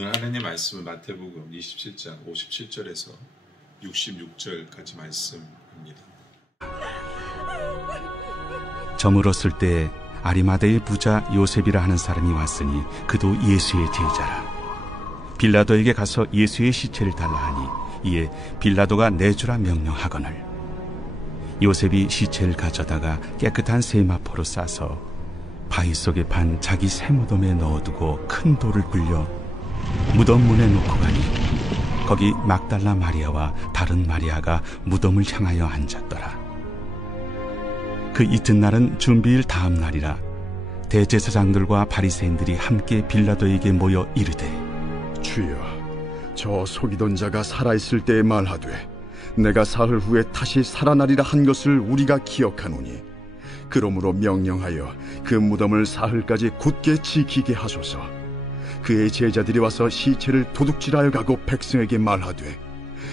오늘 하나님 말씀은 마태복음 27장 57절에서 66절까지 말씀입니다. 저물었을 때 아리마대의 부자 요셉이라 하는 사람이 왔으니 그도 예수의 제자라. 빌라도에게 가서 예수의 시체를 달라 하니 이에 빌라도가 내주라 명령하거늘 요셉이 시체를 가져다가 깨끗한 세마포로 싸서 바위 속에 판 자기 새 무덤에 넣어두고 큰 돌을 굴려 무덤 문에 놓고 가니 거기 막달라 마리아와 다른 마리아가 무덤을 향하여 앉았더라. 그 이튿날은 준비일 다음 날이라. 대제사장들과 바리새인들이 함께 빌라도에게 모여 이르되 주여, 저 속이던 자가 살아있을 때에 말하되 내가 사흘 후에 다시 살아나리라 한 것을 우리가 기억하노니 그러므로 명령하여 그 무덤을 사흘까지 굳게 지키게 하소서. 그의 제자들이 와서 시체를 도둑질하여 가고 백성에게 말하되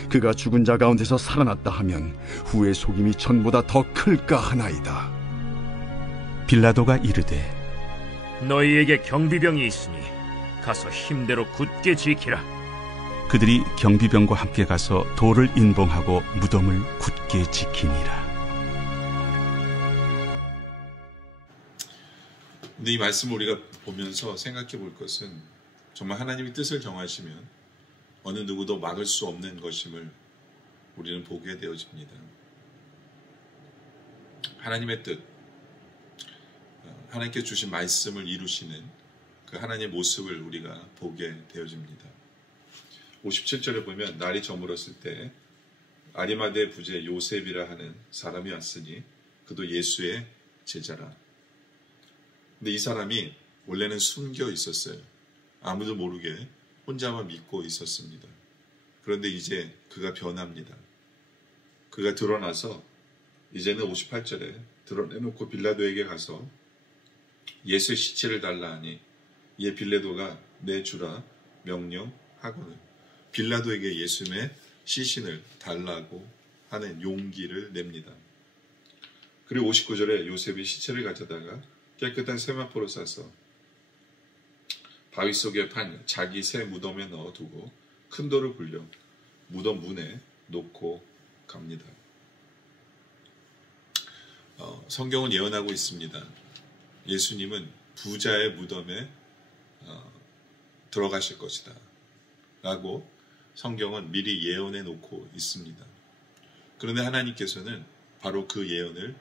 그가 죽은 자 가운데서 살아났다 하면 후의 속임이 전보다 더 클까 하나이다. 빌라도가 이르되 너희에게 경비병이 있으니 가서 힘대로 굳게 지키라. 그들이 경비병과 함께 가서 돌을 인봉하고 무덤을 굳게 지키니라. 근데 이 말씀을 우리가 보면서 생각해 볼 것은 정말 하나님이 뜻을 정하시면 어느 누구도 막을 수 없는 것임을 우리는 보게 되어집니다. 하나님의 뜻, 하나님께서 주신 말씀을 이루시는 그 하나님의 모습을 우리가 보게 되어집니다. 57절에 보면 날이 저물었을 때 아리마대 부제 요셉이라 하는 사람이 왔으니 그도 예수의 제자라. 근데 이 사람이 원래는 숨겨 있었어요. 아무도 모르게 혼자만 믿고 있었습니다. 그런데 이제 그가 변합니다. 그가 드러나서 이제는 58절에 드러내놓고 빌라도에게 가서 예수의 시체를 달라 하니 이에 빌라도가 내주라 명령하거늘 빌라도에게 예수의 시신을 달라고 하는 용기를 냅니다. 그리고 59절에 요셉이 시체를 가져다가 깨끗한 세마포로 싸서 바위 속에 판 자기 새 무덤에 넣어두고 큰 돌을 굴려 무덤 문에 놓고 갑니다. 성경은 예언하고 있습니다. 예수님은 부자의 무덤에 들어가실 것이다 라고 성경은 미리 예언해 놓고 있습니다. 그런데 하나님께서는 바로 그 예언을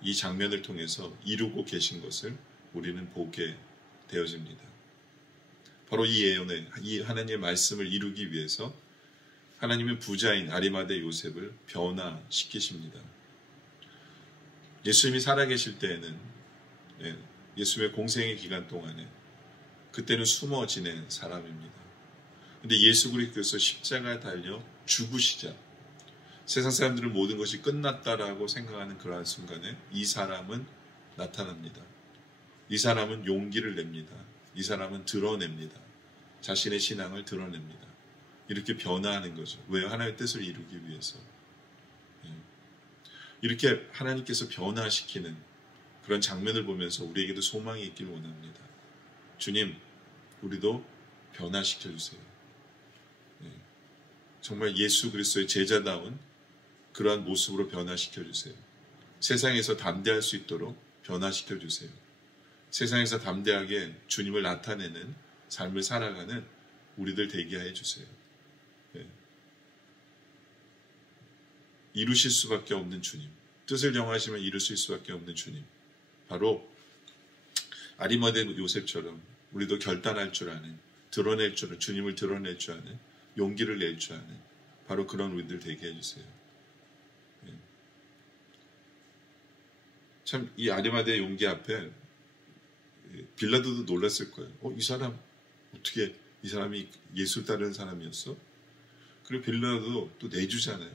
이 장면을 통해서 이루고 계신 것을 우리는 보게 되어집니다. 바로 이 예언에 이 하나님의 말씀을 이루기 위해서 하나님은 부자인 아리마대 요셉을 변화시키십니다. 예수님이 살아계실 때에는 예수님의 공생의 기간 동안에 그때는 숨어 지낸 사람입니다. 그런데 예수 그리스도께서 십자가에 달려 죽으시자 세상 사람들은 모든 것이 끝났다라고 생각하는 그러한 순간에 이 사람은 나타납니다. 이 사람은 용기를 냅니다. 이 사람은 드러냅니다. 자신의 신앙을 드러냅니다. 이렇게 변화하는 거죠. 왜요? 하나님의 뜻을 이루기 위해서. 이렇게 하나님께서 변화시키는 그런 장면을 보면서 우리에게도 소망이 있길 원합니다. 주님, 우리도 변화시켜주세요. 정말 예수 그리스도의 제자다운 그러한 모습으로 변화시켜주세요. 세상에서 담대할 수 있도록 변화시켜주세요. 세상에서 담대하게 주님을 나타내는 삶을 살아가는 우리들 되게 해주세요. 이루실 수밖에 없는 주님, 뜻을 정하시면 이루실 수밖에 없는 주님, 바로 아리마대 요셉처럼 우리도 결단할 줄 아는, 드러낼 줄 아는, 주님을 드러낼 줄 아는, 용기를 낼 줄 아는 바로 그런 우리들 되게 해주세요. 참 이 아리마대의 용기 앞에 빌라도도 놀랐을 거예요. 이 사람 어떻게 이 사람이 예수 따르는 사람이었어? 그리고 빌라도도 또 내주잖아요.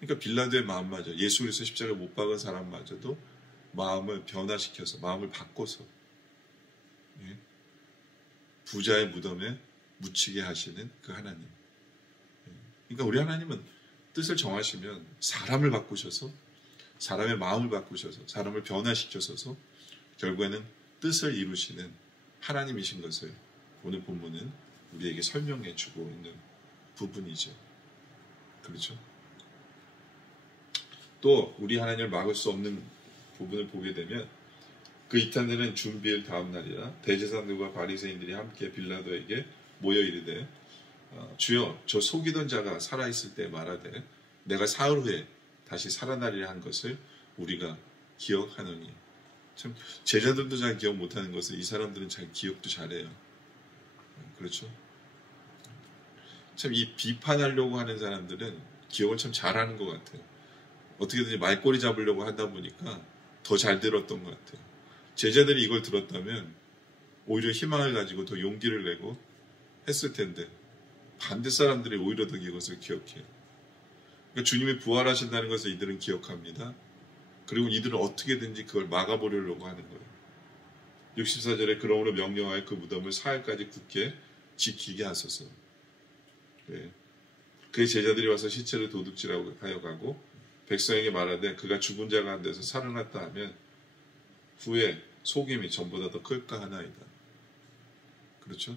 그러니까 빌라도의 마음마저 예수 그리스도 십자가에 못 박은 사람마저도 마음을 변화시켜서 마음을 바꿔서 부자의 무덤에 묻히게 하시는 그 하나님. 그러니까 우리 하나님은 뜻을 정하시면 사람을 바꾸셔서 사람의 마음을 바꾸셔서 사람을 변화시켜서 결국에는 뜻을 이루시는 하나님이신 것을 오늘 본문은 우리에게 설명해 주고 있는 부분이죠. 그렇죠? 또 우리 하나님을 막을 수 없는 부분을 보게 되면 그 이튿날은 준비일 다음 날이라 대제사장들과 바리새인들이 함께 빌라도에게 모여 이르되 주여 저 속이던 자가 살아있을 때 말하되 내가 사흘 후에 다시 살아나리라 한 것을 우리가 기억하노니. 참 제자들도 잘 기억 못하는 것을 이 사람들은 잘 기억도 잘해요. 그렇죠? 참 이 비판하려고 하는 사람들은 기억을 참 잘하는 것 같아요. 어떻게든지 말꼬리 잡으려고 하다 보니까 더 잘 들었던 것 같아요. 제자들이 이걸 들었다면 오히려 희망을 가지고 더 용기를 내고 했을 텐데 반대 사람들이 오히려 더 이것을 기억해요. 그러니까 주님이 부활하신다는 것을 이들은 기억합니다. 그리고 이들은 어떻게든지 그걸 막아보려고 하는 거예요. 64절에 그러므로 명령하여 그 무덤을 사흘까지 굳게 지키게 하소서. 네. 그의 제자들이 와서 시체를 도둑질하여 가고 백성에게 말하되 그가 죽은 자가 안 돼서 살아났다 하면 후에 속임이 전보다 더 클까 하나이다. 그렇죠?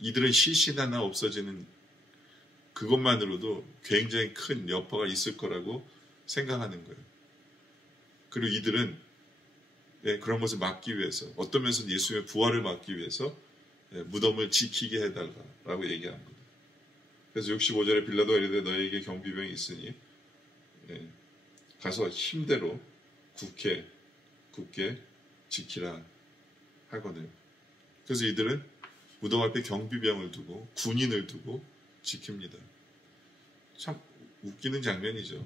이들은 시신 하나 없어지는 그것만으로도 굉장히 큰 여파가 있을 거라고 생각하는 거예요. 그리고 이들은 그런 것을 막기 위해서 어떤 면에서는 예수님의 부활을 막기 위해서 무덤을 지키게 해달라고 얘기합니다. 그래서 65절에 빌라도가 이르되 너에게 경비병이 있으니 가서 힘대로 굳게 지키라 하거든요. 그래서 이들은 무덤 앞에 경비병을 두고 군인을 두고 지킵니다. 참 웃기는 장면이죠.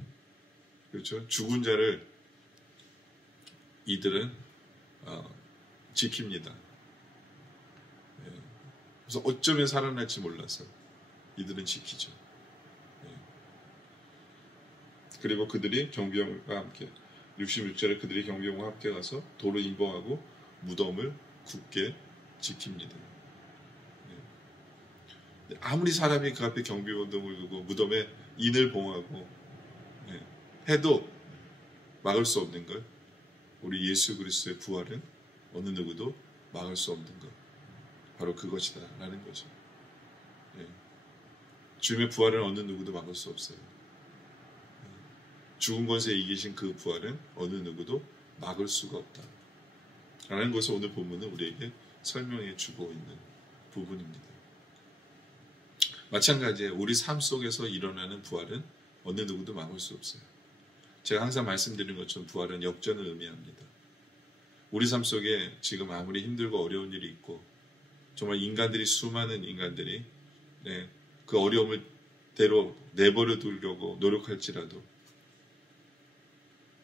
그렇죠? 죽은 자를 이들은 지킵니다. 그래서 어쩌면 살아날지 몰라서 이들은 지키죠. 그리고 그들이 경비병과 함께 66절에 그들이 경비병과 함께 가서 도로 임봉하고 무덤을 굳게 지킵니다. 아무리 사람이 그 앞에 경비병을 두고 무덤에 인을 봉하고 해도 막을 수 없는 것, 우리 예수 그리스도의 부활은 어느 누구도 막을 수 없는 것, 바로 그것이다 라는 거죠. 주님의 부활은 어느 누구도 막을 수 없어요. 죽은 것에 이기신 그 부활은 어느 누구도 막을 수가 없다 라는 것을 오늘 본문은 우리에게 설명해 주고 있는 부분입니다. 마찬가지예요. 우리 삶 속에서 일어나는 부활은 어느 누구도 막을 수 없어요. 제가 항상 말씀드린 것처럼 부활은 역전을 의미합니다. 우리 삶 속에 지금 아무리 힘들고 어려운 일이 있고 정말 수많은 인간들이 그 어려움을 대로 내버려 두려고 노력할지라도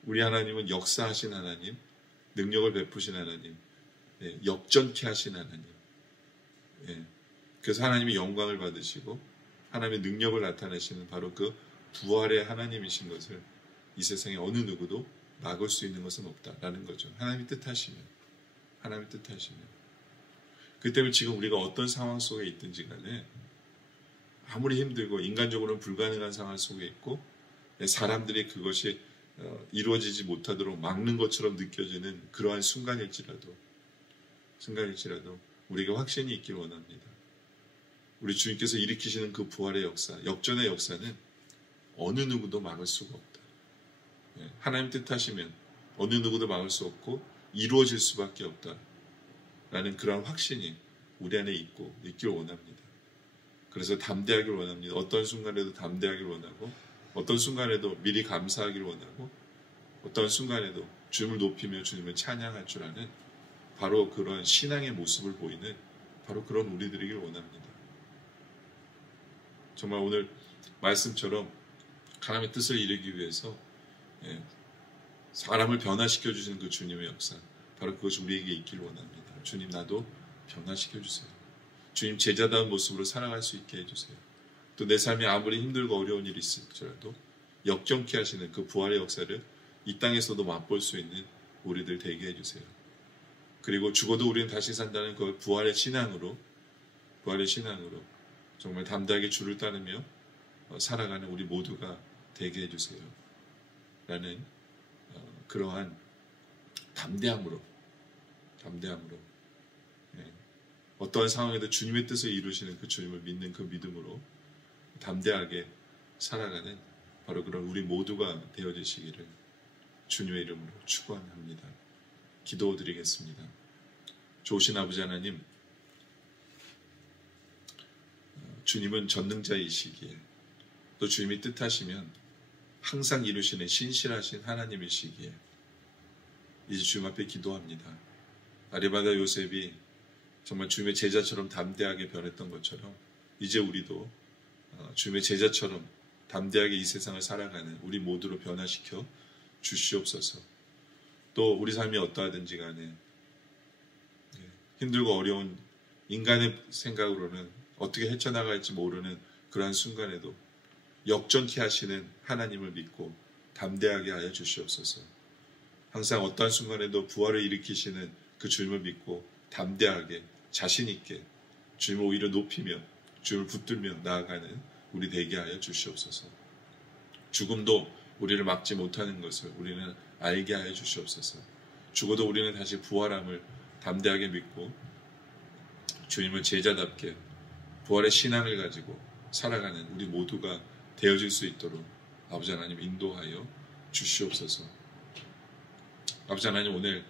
우리 하나님은 역사하신 하나님, 능력을 베푸신 하나님, 역전케 하신 하나님. 그래서 하나님이 영광을 받으시고 하나님의 능력을 나타내시는 바로 그 부활의 하나님이신 것을 이 세상에 어느 누구도 막을 수 있는 것은 없다라는 거죠. 하나님이 뜻하시면. 그 때문에 지금 우리가 어떤 상황 속에 있든지 간에 아무리 힘들고 인간적으로는 불가능한 상황 속에 있고 사람들이 그것이 이루어지지 못하도록 막는 것처럼 느껴지는 그러한 순간일지라도 우리가 확신이 있길 원합니다. 우리 주님께서 일으키시는 그 부활의 역사, 역전의 역사는 어느 누구도 막을 수가 없다. 하나님 뜻하시면 어느 누구도 막을 수 없고 이루어질 수밖에 없다라는 그런 확신이 우리 안에 있길 원합니다. 그래서 담대하길 원합니다. 어떤 순간에도 담대하길 원하고 어떤 순간에도 미리 감사하길 원하고 어떤 순간에도 주님을 높이며 주님을 찬양할 줄 아는 바로 그런 신앙의 모습을 보이는 바로 그런 우리들이길 원합니다. 정말 오늘 말씀처럼 하나님의 뜻을 이루기 위해서 사람을 변화시켜 주시는 그 주님의 역사, 바로 그것이 우리에게 있길 원합니다. 주님, 나도 변화시켜 주세요. 주님, 제자다운 모습으로 살아갈 수 있게 해주세요. 또 내 삶에 아무리 힘들고 어려운 일이 있을지라도 역전케 하시는 그 부활의 역사를 이 땅에서도 맛볼 수 있는 우리들 되게 해주세요. 그리고 죽어도 우리는 다시 산다는 그 부활의 신앙으로 정말 담대하게 주를 따르며 살아가는 우리 모두가 되게 해주세요. 라는 그러한 담대함으로 어떠한 상황에도 주님의 뜻을 이루시는 그 주님을 믿는 그 믿음으로 담대하게 살아가는 바로 그런 우리 모두가 되어지시기를 주님의 이름으로 축원합니다. 기도드리겠습니다. 좋으신 아버지 하나님, 주님은 전능자이시기에 또 주님이 뜻하시면 항상 이루시는 신실하신 하나님이시기에 이제 주님 앞에 기도합니다. 아리마다 요셉이 정말 주님의 제자처럼 담대하게 변했던 것처럼 이제 우리도 주님의 제자처럼 담대하게 이 세상을 살아가는 우리 모두로 변화시켜 주시옵소서. 또 우리 삶이 어떠하든지 간에 힘들고 어려운 인간의 생각으로는 어떻게 헤쳐나갈지 모르는 그러한 순간에도 역전케 하시는 하나님을 믿고 담대하게 하여 주시옵소서. 항상 어떠한 순간에도 부활을 일으키시는 그 주님을 믿고 담대하게 자신있게 주님을 오히려 높이며 주님을 붙들며 나아가는 우리 되게 하여 주시옵소서. 죽음도 우리를 막지 못하는 것을 우리는 알게 하여 주시옵소서. 죽어도 우리는 다시 부활함을 담대하게 믿고 주님을 제자답게 부활의 신앙을 가지고 살아가는 우리 모두가 되어질 수 있도록 아버지 하나님 인도하여 주시옵소서. 아버지 하나님, 오늘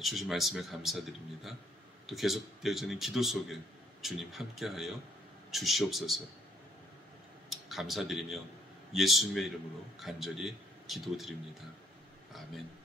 주신 말씀에 감사드립니다. 또 계속되어지는 기도 속에 주님 함께하여 주시옵소서. 감사드리며 예수님의 이름으로 간절히 기도드립니다. 아멘.